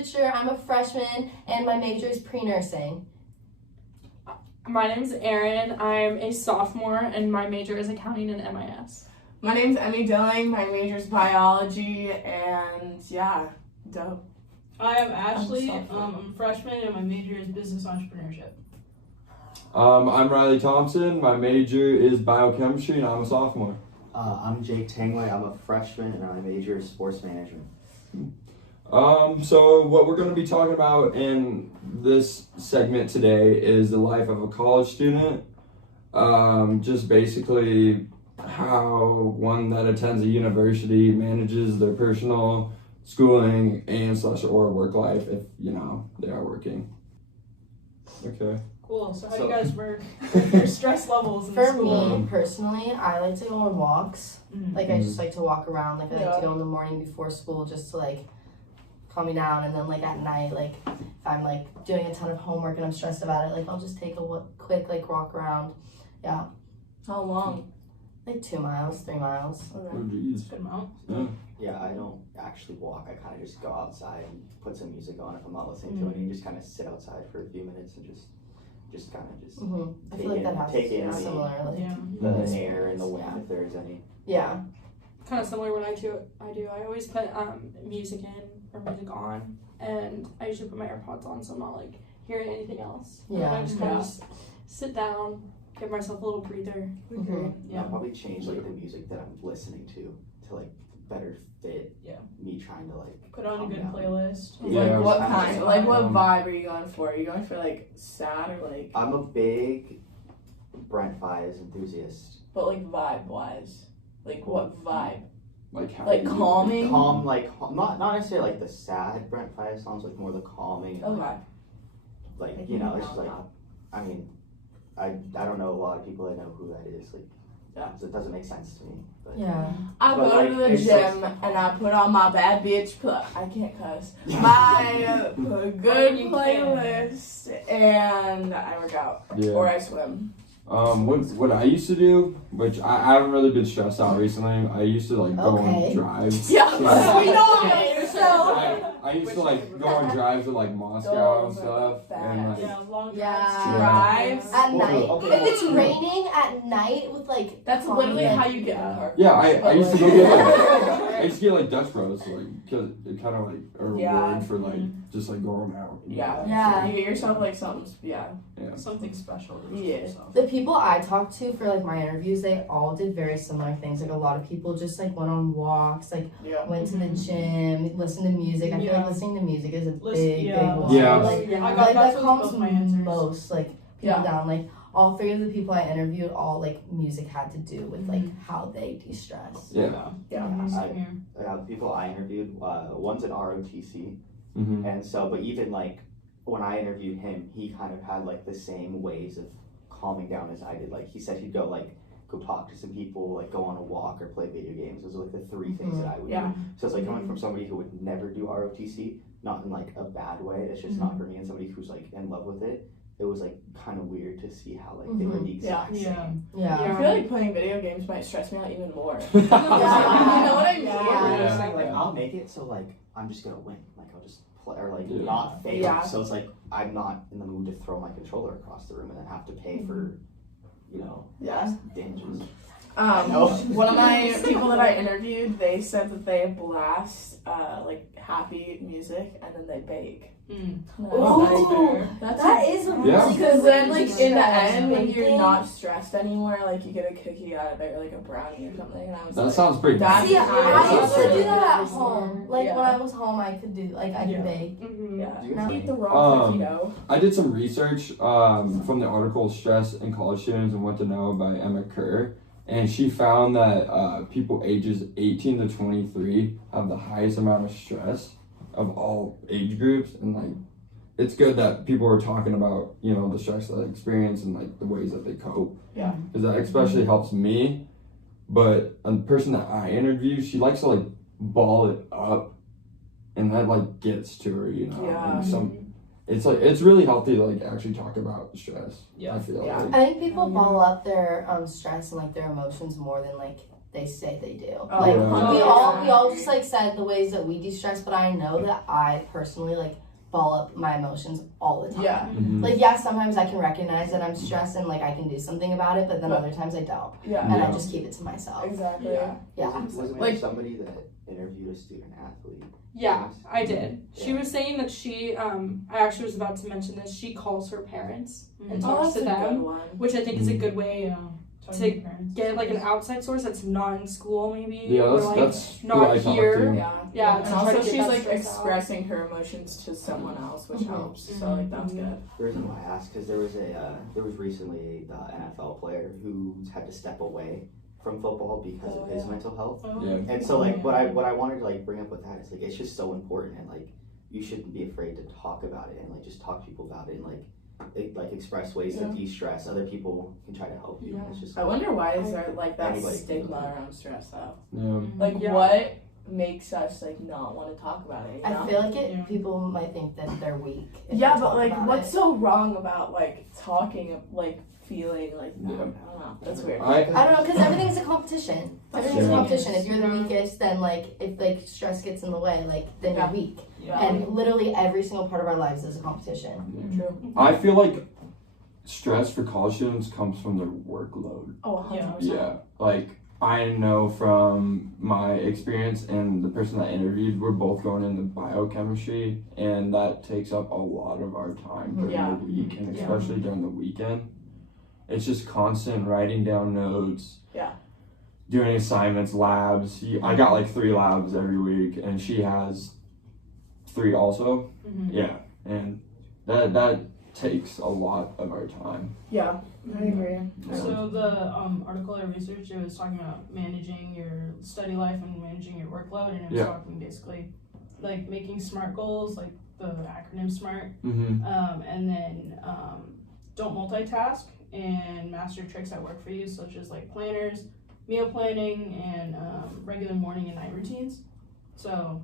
Blucher. I'm a freshman, and my major is pre-nursing. My name's Erin. I'm a sophomore, and my major is accounting and MIS. My name's Emmy Dilling. My major is biology, and yeah, dope. I am Ashley. I'm a freshman, and my major is business entrepreneurship. I'm Riley Thompson. My major is biochemistry, and I'm a sophomore. I'm Jake Tangway. I'm a freshman, and my major is sports management. So what we're going to be talking about in this segment today is the life of a college student. Just basically how one that attends a university manages their personal schooling and / or work life if, they are working. Okay. Cool. So how do you guys work your stress levels in For school? me, personally, I like to go on walks. Like, I just like to walk around. Like, I like to go in the morning before school just to, like, calm me down. And then, like, at night, like, if I'm, like, doing a ton of homework and I'm stressed about it, like, I'll just take a quick, like, walk around. Yeah. How long? Like 2 miles, 3 miles. Oh, geez. Good amount. Yeah, I don't actually walk. I kind of just go outside and put some music on if I'm not listening to it, and just kind of sit outside for a few minutes and just kind of just I feel like that has take in similar. Like, the air and the wind if there's any. Yeah. Kind of similar what I do. I always put music in or music on, and I usually put my AirPods on so I'm not like hearing anything else. Yeah. And I just kind of just sit down, give myself a little breather. I'll probably change like the music that I'm listening to like better fit me trying to like put on a good down. playlist. Yeah. Like what kind? Like what vibe are you going for? Are you going for like sad or like? I'm a big Brent Fires enthusiast. But like vibe wise, like what vibe? Like how? Like calming. Calm, like not necessarily like the sad Brent Fires songs, like more the calming. Okay. Like it's just like I mean, I don't know a lot of people that know who that is. Like, so it doesn't make sense to me. But. Yeah. I But, go like, to the it's gym and I put on my bad bitch. I can't cuss. My good playlist and I work out or I swim. What I used to do, which I haven't really been stressed out recently. I used to like go on drives. Yeah, we know. I used to like go on drives to like Moscow and stuff, and like long drives at night. Okay. If it's raining at night with like That's literally how you get in the car. yeah, I used to go get like I used to get like Dutch Bros, like because it kind of like a reward for like just like going out. Yeah. You get yourself like something. something special. The people I talked to for like my interviews, they all did very similar things. Like a lot of people just like went on walks, like went to the gym, listened to music. I feel like listening to music is a big one. Yeah. Like, I like that those calms my answers. most like people down. Like all 3 of the people I interviewed, all like music had to do with like how they de-stress. The people I interviewed, one's an ROTC, and so but even like when I interviewed him, he kind of had like the same ways of calming down as I did. Like he said he'd go talk to some people, like go on a walk or play video games. Those are like the 3 things that I would do. So it's like coming from somebody who would never do ROTC, not in like a bad way, it's just not for me, and somebody who's like in love with it. It was like kind of weird to see how like they were the exact same. I feel like playing video games might stress me out even more. You know what I mean? It's like I'll make it so like I'm just gonna win. Like I'll just play or like not fail. So it's like I'm not in the mood to throw my controller across the room and then have to pay for damages. One of my people that I interviewed, they said that they blast like happy music and then they bake. Ooh, that is a really because good then way like to in the stress. end when you're not stressed anymore, like you get a cookie out of it or like a brownie or something. And I was that sounds pretty. See, I used to do that at nice. home. Like when I was home, I could do I could bake. Eat the raw cookie dough. I did some research from the article "Stress in College Students and What to Know" by Emma Kerr. And she found that people ages 18 to 23 have the highest amount of stress of all age groups. And like, it's good that people are talking about, the stress that they experience and like the ways that they cope. Yeah. Because that especially helps me. But a person that I interview, she likes to like ball it up, and that like gets to her, And it's really healthy to like actually talk about stress. I feel like. I think people bottle up their stress and like their emotions more than like they say they do. Oh, Like yeah. we all just like said the ways that we de-stress, but I know that I personally like ball up my emotions all the time. Yeah. Like sometimes I can recognize that I'm stressed and like I can do something about it, but then other times I don't. Yeah. And I just keep it to myself. Exactly. Yeah. Wasn't there somebody that interviewed a student athlete? Yeah, I did. She was saying that she, I actually was about to mention this, she calls her parents and talks to them, which I think is a good way to get like an outside source that's not in school maybe. Yeah, or, that's not what I thought here. too. Yeah, And to try also to get she's that like stress out. expressing her emotions to someone else, which helps. So like that's good. The reason why I asked because there was recently an NFL player who had to step away from football because of his mental health. Yeah. And so like what I wanted to like bring up with that is like it's just so important, and like you shouldn't be afraid to talk about it and like just talk to people about it and like express ways to de-stress. Other people can try to help you. It's just I wonder why is there like that Anybody can do stigma that. around stress though? Yeah. Like what makes us like not want to talk about it? You know? I feel like people might think that they're weak. if Yeah, they but talk like about what's it. so wrong about like talking like feeling like that? Yeah. I don't know. That's weird. I don't know, because everything's a competition. Everything's a true. competition. If you're the weakest, then like if like stress gets in the way, like then you're weak. And literally every single part of our lives is a competition. True. I feel like stress for college students comes from their workload. Oh, 100%. Yeah, like I know from my experience and the person that interviewed, we're both going into biochemistry, and that takes up a lot of our time during the week, and especially during the weekend. It's just constant writing down notes. Yeah. Doing assignments, labs. I got like 3 labs every week, and she has 3 also. Yeah, and that takes a lot of our time. Yeah, I agree. So the article I researched, it was talking about managing your study life and managing your workload, and it was talking basically like making SMART goals, like the acronym SMART, and then don't multitask and master tricks that work for you, such as like planners, meal planning, and regular morning and night routines. So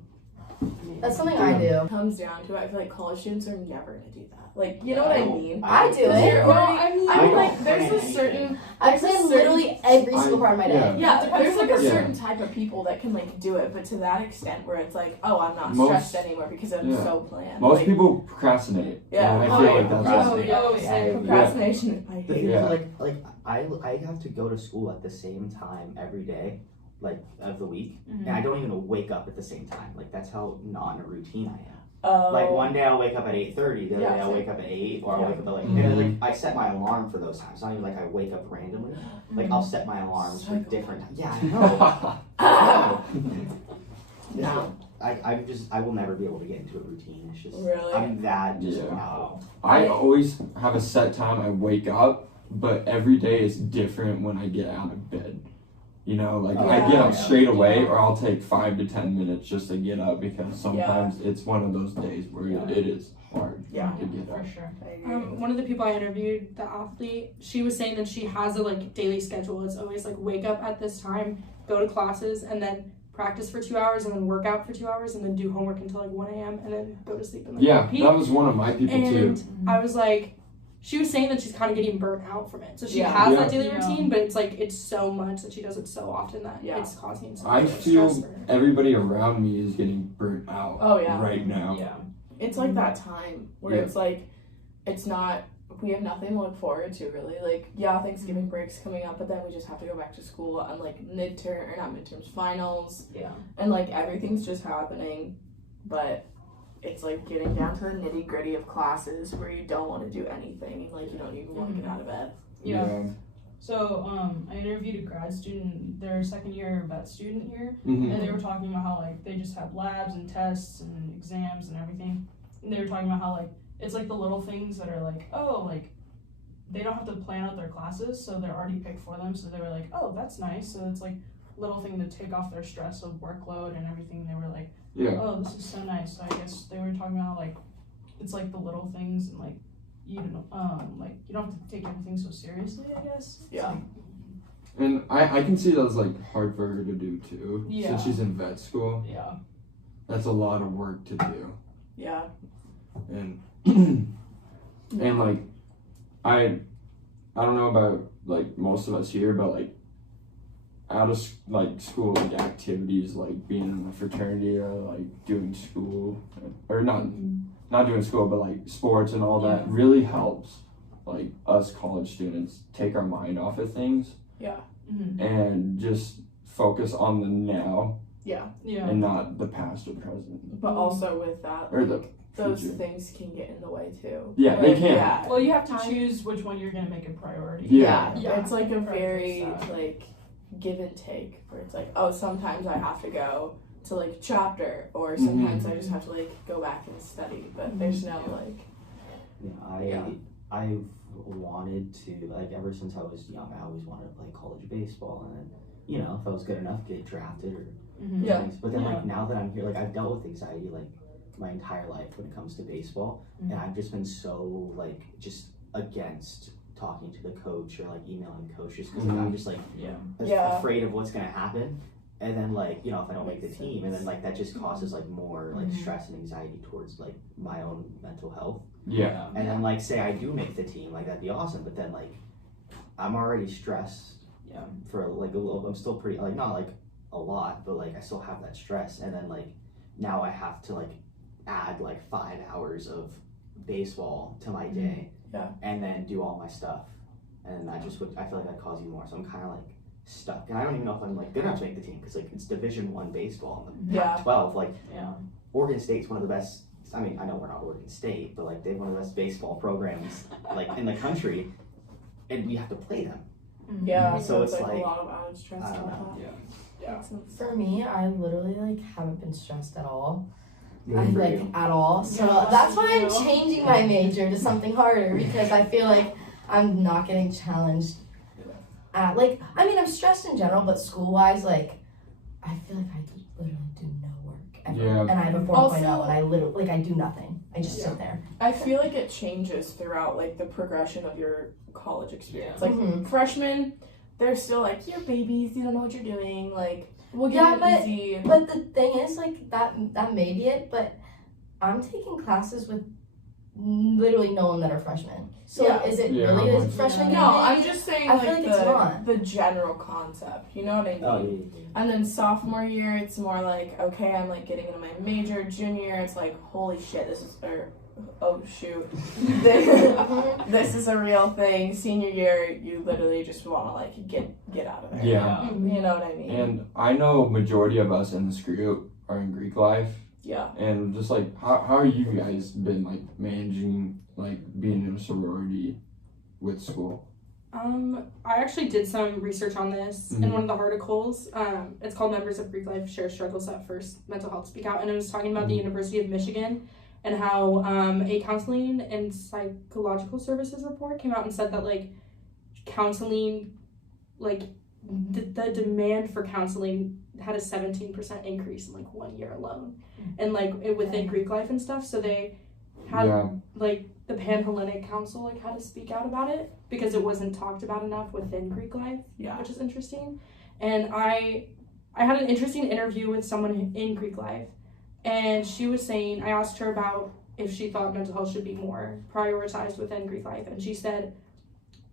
That's something I do. Comes down to it, I feel like college students are never gonna do that. Like, you know what I mean? I do it. I mean, like, there's a certain. I plan literally every single part of my day. Yeah, there's like a certain type of people that can like do it, but to that extent where it's like, oh, I'm not stressed anymore because I'm so planned. Most like, people procrastinate. Yeah. And I feel like that's procrastination. I The hate thing it. is, like I have to go to school at the same time every day, like of the week, and I don't even wake up at the same time. Like that's how not in a routine I am. Like one day I'll wake up at 8:30, the other day I'll wake up at 8, or I'll wake up at and I set my alarm for those times. It's not even like I wake up randomly. Like I'll set my alarms for different times. Yeah, I know. No. I will never be able to get into a routine. It's just Really? I'm that just I always have a set time I wake up, but every day is different when I get out of bed. You know, like I get up straight away, or I'll take 5 to 10 minutes just to get up, because sometimes it's one of those days where it is hard to get up. for sure. One of the people I interviewed, the athlete, she was saying that she has a like daily schedule. It's always like wake up at this time, go to classes, and then practice for 2 hours, and then work out for 2 hours, and then do homework until like 1 a.m. and then go to sleep and then repeat. That was one of my people too. And I was like, she was saying that she's kind of getting burnt out from it. So she has that daily routine, but it's like it's so much that she does it so often that it's causing so much stress feel for her. everybody around me is getting burnt out right now. Yeah. It's like that time where it's like, it's not, we have nothing to look forward to really. Like, Thanksgiving break's coming up, but then we just have to go back to school and like finals. Yeah. And like everything's just happening, but it's like getting down to the nitty gritty of classes where you don't want to do anything and like you don't even want to get out of bed. Yeah. So I interviewed a grad student, their second year vet student here, Mm-hmm. and they were talking about how like they just have labs and tests and exams and everything. And they were talking about how like it's like the little things that are like, oh, like they don't have to plan out their classes, so they're already picked for them. So they were like, oh, that's nice. So it's like little thing to take off their stress of workload and everything. They were like, oh, this is so nice. So I guess they were talking about like it's like the little things, and like you don't like you don't have to take everything so seriously, I guess. Yeah. And I can see that's like hard for her to do too, Yeah. since she's in vet school. Yeah. That's a lot of work to do. Yeah. And and like I don't know about like most of us here, but like out of like school like activities, like being in the fraternity or like doing school, or not doing school, but like sports and all that really helps like us college students take our mind off of things. Yeah. And just focus on the now. Yeah. And not the past or present. But also with that, or the those future. things can get in the way too. Yeah, they can. Yeah. Well, you have to choose which one you're gonna make a priority. Yeah. It's like a Right, very so. like give and take, where it's like, oh, sometimes I have to go to like a chapter, or sometimes I just have to like go back and study. But there's no like. I've wanted to, like, ever since I was young, I always wanted to play college baseball, and then, you know, if I was good enough, get drafted or things. But then like now that I'm here, like I've dealt with anxiety like my entire life when it comes to baseball, and I've just been so like just against talking to the coach or like emailing coaches because like, I'm just like afraid of what's gonna happen, and then like, you know, if I don't make the team, and then like that just causes like more like stress and anxiety towards like my own mental health. And then like say I do make the team, like that'd be awesome, but then like I'm already stressed for like a little, I'm still pretty like not like a lot, but like I still have that stress, and then like now I have to like add like 5 hours of baseball to my day and then do all my stuff, and I just would, I feel like that causes you more, so I'm kind of like stuck, and I don't even know if I'm like good enough to make the team because like it's Division I baseball in the Pac-12. Like Oregon State's one of the best. I mean, I know we're not Oregon State, but like they have one of the best baseball programs like in the country, and we have to play them. So it's like a lot of added stress. I don't know. For me, I literally like haven't been stressed at all. Good I for like you. at all. So that's why I'm changing my major to something harder, because I feel like I'm not getting challenged. Like, I mean, I'm stressed in general, but school wise, like, I feel like I literally do no work ever. And I have a 4.0, and I literally, like, I do nothing. I just sit there. I feel like it changes throughout like the progression of your college experience. Like freshmen, they're still like, you're babies, you don't know what you're doing, like we'll get it easy. But the thing is, like, that may be it, but I'm taking classes with literally no one that are freshmen. So is it really a freshman? No, I'm just saying I feel like it's not. the general concept. You know what I mean? And then sophomore year, it's more like, okay, I'm like getting into my major. Junior year, it's like, holy shit, this is oh shoot, this is a real thing. Senior year, you literally just want to like get out of there. You know what I mean? And I know majority of us in this group are in Greek life. And just like, how are you guys been like managing like being in a sorority with school? I actually did some research on this in one of the articles. It's called Members of Greek Life Share Struggles at First Mental Health Speak Out, and it was talking about the University of Michigan and how a counseling and psychological services report came out and said that like counseling, like the demand for counseling had a 17% increase in like 1 year alone, and like within Greek life and stuff. So they had like the Pan-Hellenic Council like had to speak out about it because it wasn't talked about enough within Greek life, which is interesting. And I had an interesting interview with someone in Greek life, and she was saying, I asked her about if she thought mental health should be more prioritized within Greek life, and she said,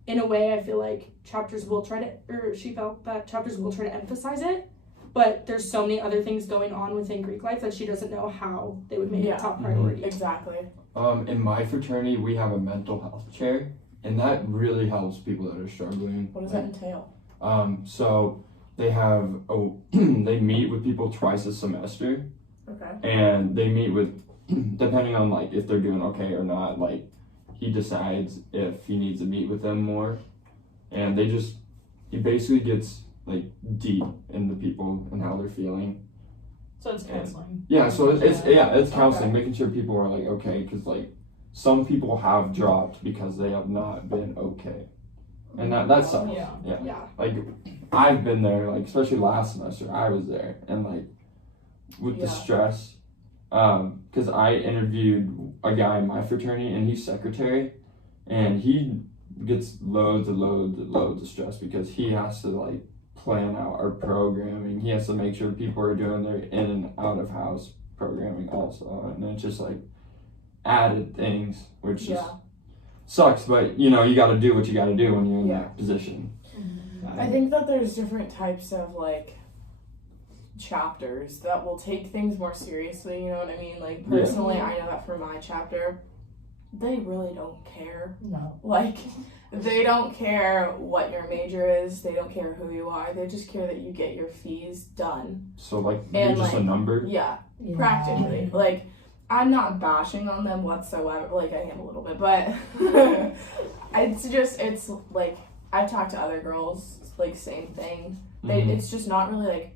in a way, I feel like chapters will try to, or she felt that chapters will try to emphasize it, but there's so many other things going on within Greek life that she doesn't know how they would make it a top priority. Exactly. In my fraternity, we have a mental health chair, and that really helps people that are struggling. What does that entail? So they have they meet with people twice a semester. And they meet with, depending on like if they're doing okay or not, like he decides if he needs to meet with them more, and he basically gets like deep into people and how they're feeling. So it's counseling. So it's counseling, making sure people are like okay, because like some people have dropped because they have not been okay, and that sucks. Like I've been there, like especially last semester I was there, and like with the stress, because I interviewed a guy in my fraternity and he's secretary, and he gets loads of stress because he has to like plan out our programming. He has to make sure people are doing their in and out of house programming also, and it's just like added things, which just sucks, but you know, you got to do what you got to do when you're in that position. I think that there's different types of like chapters that will take things more seriously, you know what I mean? Like personally, I know that for my chapter, they really don't care. No. Like, they don't care what your major is. They don't care who you are. They just care that you get your fees done. So, like, And, you're just like, a number? Yeah, practically. Like, I'm not bashing on them whatsoever. Like, I am a little bit, but it's like, I've talked to other girls, like, same thing. It's just not really, like,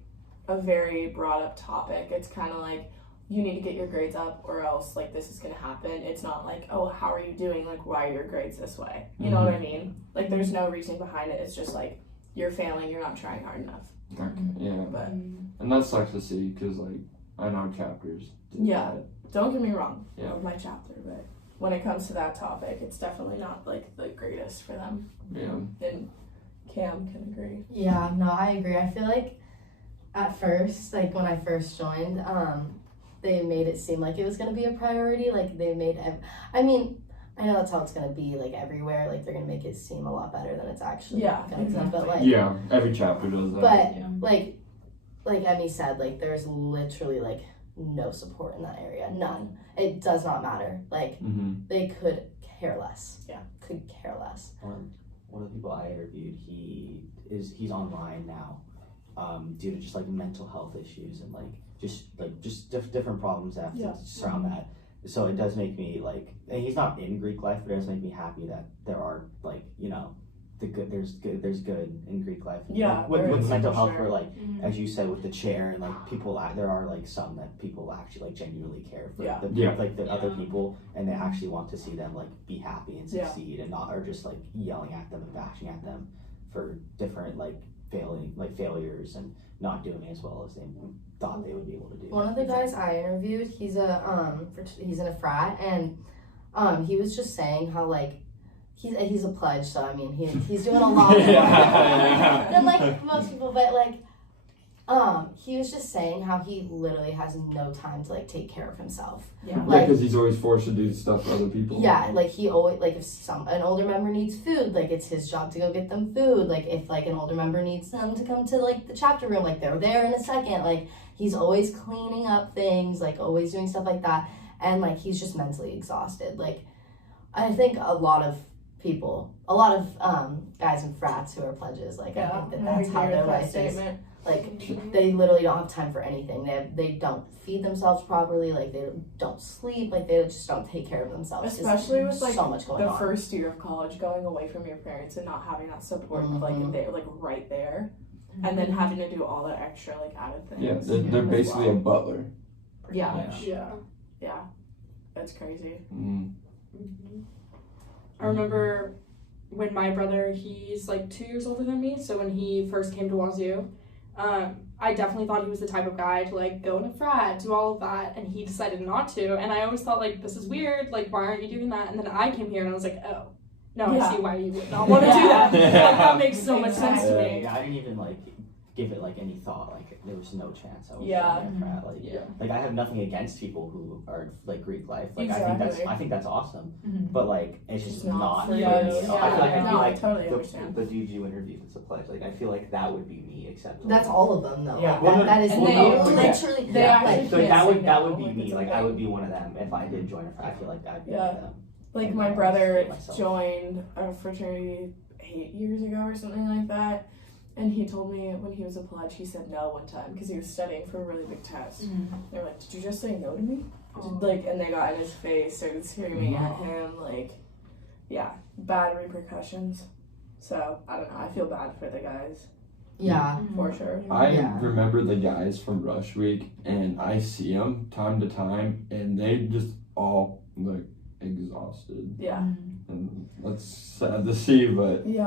a very brought up topic. It's kind of like, you need to get your grades up or else like this is gonna happen. It's not like, oh, how are you doing? Like, why are your grades this way? You know what I mean? Like, there's no reasoning behind it. It's just like, you're failing, you're not trying hard enough. Okay, yeah. But and that sucks to see because, like, I know chapters. Don't get me wrong. Yeah. Love my chapter, but when it comes to that topic, it's definitely not like the greatest for them. Yeah. And Cam can agree. Yeah, no, I agree. I feel like at first, like when I first joined, they made it seem like it was going to be a priority. Like they made, I mean, I know that's how it's going to be like everywhere. Like they're going to make it seem a lot better than it's actually going to. But like, yeah, every chapter does that. But like Emmy said, like there's literally like no support in that area. None. It does not matter. Like they could care less. Yeah, could care less. One of the people I interviewed, he's online now, due to just like mental health issues and just different problems that have to surround that. So it does make me like, and he's not in Greek life, but it does make me happy that there are like, you know, there's good in Greek life. Yeah, with mental health, where like as you said with the chair and like people, there are like some that people actually like genuinely care for the other people, and they actually want to see them like be happy and succeed, and not are just like yelling at them and bashing at them for different like failures and not doing as well as they thought they would be able to do. One of the guys I interviewed, he's in a frat, and he was just saying how like he's a pledge, so I mean he's doing a lot more than like most people, but like he was just saying how he literally has no time to like take care of himself. Yeah, because he's always forced to do stuff for other people. Yeah, like he always, like if an older member needs food, like it's his job to go get them food. Like if like an older member needs them to come to like the chapter room, like they're there in a second. Like he's always cleaning up things, like always doing stuff like that, and like he's just mentally exhausted. Like I think a lot of guys in frats who are pledges, like I think that's how their life is. Like they literally don't have time for anything. They don't feed themselves properly. Like they don't sleep. Like they just don't take care of themselves. Especially with like so much going on. The first year of college, going away from your parents and not having that support of like they're like right there, and then having to do all that extra like added things. Yeah, they're basically a butler. Yeah, that's crazy. I remember when my brother, he's like 2 years older than me, so when he first came to Wazoo, I definitely thought he was the type of guy to like go in a frat, do all of that, and he decided not to, and I always thought like, this is weird, like why aren't you doing that? And then I came here and I was like, oh, no, I see why you would not want to do that. Like, that makes so much sense to me. I didn't even like give it like any thought. Like there was no chance I was going to frat. Like I have nothing against people who are like Greek life. Like I think that's awesome. But like it's just not for me. I feel like I'd be like totally understand. The dude you interviewed that's a pledge. Like I feel like that would be me, except that's all of them though. Yeah, like, that is literally that would be me. Like I would be one of them if I did join a frat. I feel like that'd be one of them. Like my brother joined a fraternity 8 years ago or something like that. And he told me when he was a pledge, he said no one time because he was studying for a really big test. They were like, "Did you just say no to me?" Like, and they got in his face, started screaming at him. Like, bad repercussions. So I don't know. I feel bad for the guys. Yeah, for sure. I remember the guys from Rush Week, and I see them time to time, and they just all look exhausted. Yeah, and that's sad to see, but it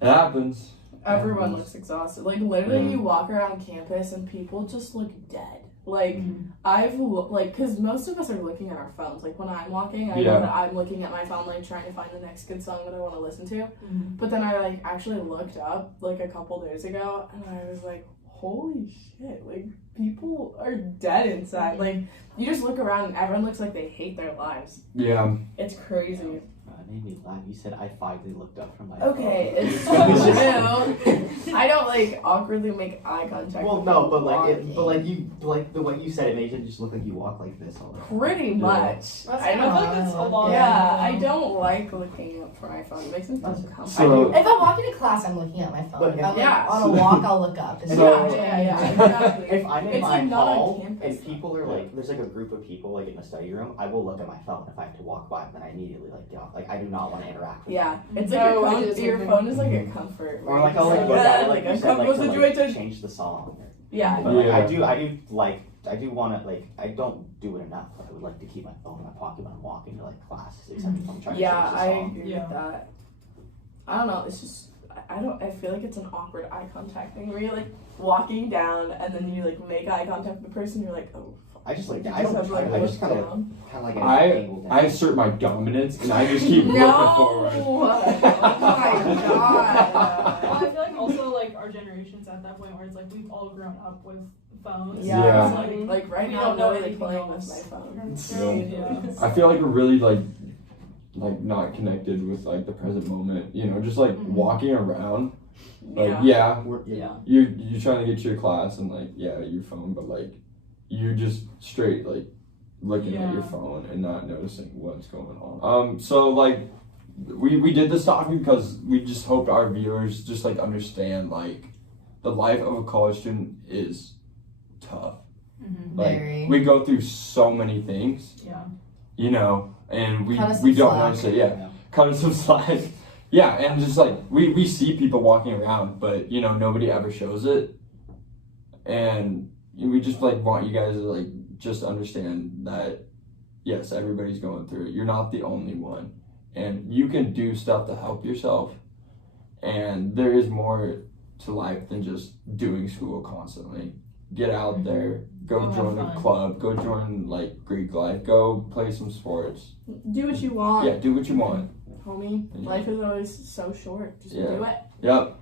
happens. Everyone looks exhausted. Like literally, you walk around campus and people just look dead. Like because most of us are looking at our phones. Like when I'm walking, I know that I'm looking at my phone, like trying to find the next good song that I want to listen to. But then I like actually looked up like a couple days ago, and I was like, holy shit! Like people are dead inside. Like you just look around and everyone looks like they hate their lives. Yeah, it's crazy. made me laugh. You said I finally looked up from my Okay, phone. it's true. I don't like awkwardly make eye contact. Well, with no, people but like, walking. the way you said it made it just look like you walk like this all the time. Pretty much. That's I I don't. feel like that's a lot. Yeah, I don't like looking up for my phone. It makes me feel uncomfortable. So- If I'm walking to class, I'm looking at my phone. But If I'm yeah. like, on a walk, I'll look up. It's So- not- yeah, exactly. If I'm in It's my like not on hall campus. and people are like, there's like a group of people like in the study room, I will look at my phone. If I have to walk by, then I immediately like get off. Like I do not want to interact with Yeah, it's like No, I your do phone. the Your same phone is like a comfort. Or like I'll like It's look at it like like a you said, like comfortable to like situation. change the song. Yeah. But like, Yeah. I do want to like I don't do it enough. But I would like to keep my phone in my pocket when I'm walking to like class, except if I'm trying to Yeah, change the I song. agree Yeah. with that. I don't know. It's just I feel like it's an awkward eye contact thing where you're like walking down and then you like make eye contact with the person. You're like, oh. I just like You I don't have, try. like, I just look kind of down. like angle down. I assert my dominance and I just keep looking No! forward. Oh my god. Well, I feel like also like our generation's at that point where it's like we've all grown up with phones. Yeah. Yeah. It's Like right we now, don't I'm know literally anything playing else. with my phone. Yeah. I feel like we're really like not connected with like the present moment. You know, just like walking around. Like yeah, Yeah. you're trying to get to your class and like yeah, your phone, but like you're just straight like looking at your Yeah. phone and not noticing what's going on. So like we did this topic because we just hoped our viewers just like understand like the life of a college student is tough. Like Very. we go through so many things, Yeah. you know, and Cut us we some don't want to slack. say cut us some slack. Yeah, and just like we see people walking around, but you know nobody ever shows it, and we just like want you guys to like just understand that yes, everybody's going through it. You're not the only one, and you can do stuff to help yourself, and there is more to life than just doing school constantly. Get out there, go Go have join a fun. club, go join like Greek life, go play some sports. Do what you want, Yeah, do what you want. homie. Yeah. Life is always so short. Just Yeah. do it. Yep.